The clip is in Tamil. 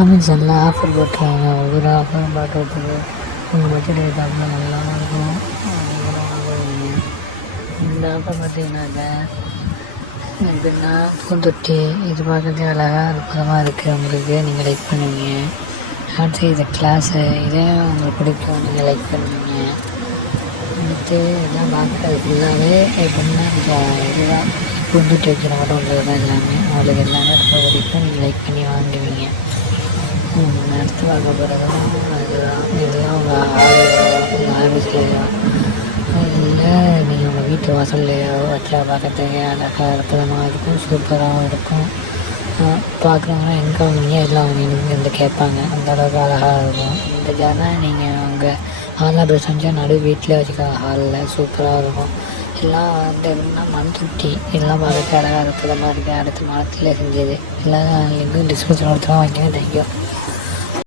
அமேசானில் ஆஃபர் போட்டுருவாங்க. ஒவ்வொரு ஆஃபரும் பார்க்குறதுக்கு உங்கள் பட்ஜெட் ஏற்றாப்புல நல்லா இருக்கும். நீங்களும் வாங்குவீங்க. இந்த ஆஃபர் பார்த்தீங்கன்னாக்க எப்படின்னா பூந்தொட்டி இது பார்க்குறதே அழகாக அற்புதமாக இருக்குது. உங்களுக்கு நீங்கள் லைக் பண்ணுவீங்க. அடுத்து இது கிளாஸு இதே உங்களுக்கு பிடிக்கும், நீங்கள் லைக் பண்ணுவீங்க. அடுத்து இதெல்லாம் பார்க்குறது ஃபுல்லாகவே எப்படின்னா இந்த இதுதான் பூந்தொட்டி வைக்கிற மட்டும் உள்ளது தான் எல்லாமே. உங்களுக்கு எல்லாமே ரொம்ப பிடிக்கும், நீங்கள் லைக் பண்ணி வாங்குவீங்க. அடுத்து பார்க்க போகிறதும் அதுதான். இதெல்லாம் உங்கள் உங்கள் ஆஃபீஸ்லேயோ இல்லை நீங்கள் உங்கள் வீட்டு வாசல்லையோ வச்சா பார்க்கறதுக்கு அழகாக அற்புதமாக இருக்கும், சூப்பராகவும் இருக்கும். பார்க்குறவங்களாம் எங்கே வாங்குனீங்க எல்லாம் வாங்கினீங்க வந்து கேட்பாங்க. அந்தளவுக்கு அழகாக இருக்கும். இந்த ஜாதான் நீங்கள் அங்கே ஹாலில் போய் செஞ்சால் நடு வீட்டில் வச்சுக்கலாம். ஹாலில் சூப்பராக இருக்கும். எல்லாம் வந்து எப்படின்னா மண் தொட்டி இதெல்லாம் பார்க்கறதுக்கு அழகாக அற்புதமாக இருக்குது. அடுத்து மரத்தில் செஞ்சது எல்லாம் லிங்கும் டிஸ்கிரிப்ஷன் கொடுத்துலாம் வாங்கிங்க. தேங்க்யூ.